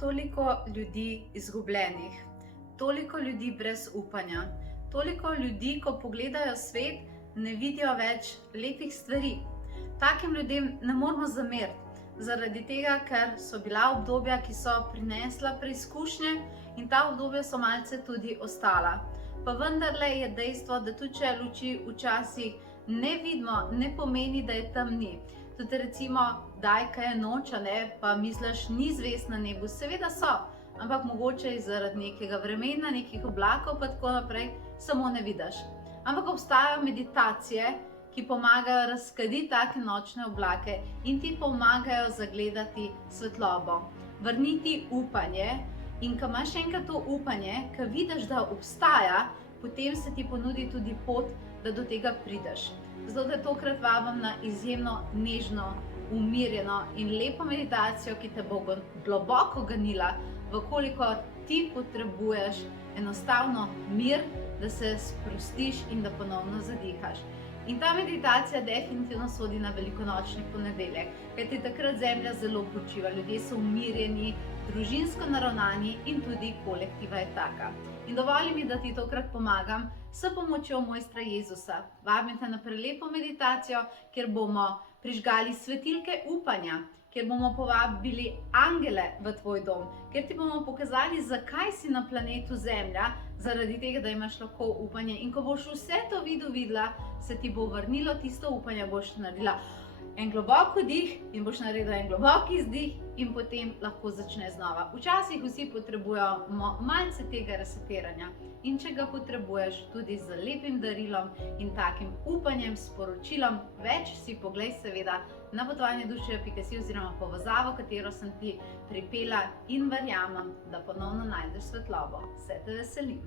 Toliko ljudi izgubljenih, toliko ljudi brez upanja, toliko ljudi, ko pogledajo svet, ne vidijo več lepih stvari. Takim ljudem ne moremo zameriti, zaradi tega, ker so bila obdobja, ki so prinesla preizkušnje in ta obdobja so malce tudi ostala. Pa vendarle je dejstvo, da tudi če luči včasih ne vidimo, ne pomeni, da je tam ni. Tudi recimo, daj, kaj je noč, pa misliš, ni zvezd na nebu. Seveda so, ampak mogoče zaradi nekega vremena, nekih oblakov pa tako naprej, samo ne vidiš. Ampak obstajajo meditacije, ki pomagajo razkaditi take nočne oblake in ti pomagajo zagledati svetlobo, vrniti upanje. In ko imaš enkrat to upanje, ko vidiš, da obstaja, potem se ti ponudi tudi pot, da do tega prideš. Zato te tokrat vabim na izjemno nežno, umirjeno in lepo meditacijo, ki te bo globoko ganila, vkolikor ti potrebuješ enostavno mir, da se sprostiš in da ponovno zadihaš. In ta meditacija definitivno sodi na velikonočni ponedeljek, kajti takrat zemlja zelo počiva, ljudje so umirjeni, družinsko naravnani in tudi kolektiva je taka. In dovoli mi, da ti tokrat pomagam s pomočjo mojstra Jezusa. Vabim te na prelepo meditacijo, kjer bomo prižgali svetilke upanja, kjer bomo povabili angele v tvoj dom, kjer ti bomo pokazali, zakaj si na planetu Zemlja, zaradi tega, da imaš lahko upanje. In ko boš vse to videla, se ti bo vrnilo tisto upanje, boš naredila en globok vdih in boš naredila en globok izdih in potem lahko začne znova. Včasih vsi potrebujemo malce tega resetiranja in če ga potrebuješ tudi z lepim darilom in takim upanjem, sporočilom, več si poglej seveda na potovanjeduše.si oziroma povezavo, katero sem ti pripela in verjamem, da ponovno najdeš svetlobo. Se te veselim!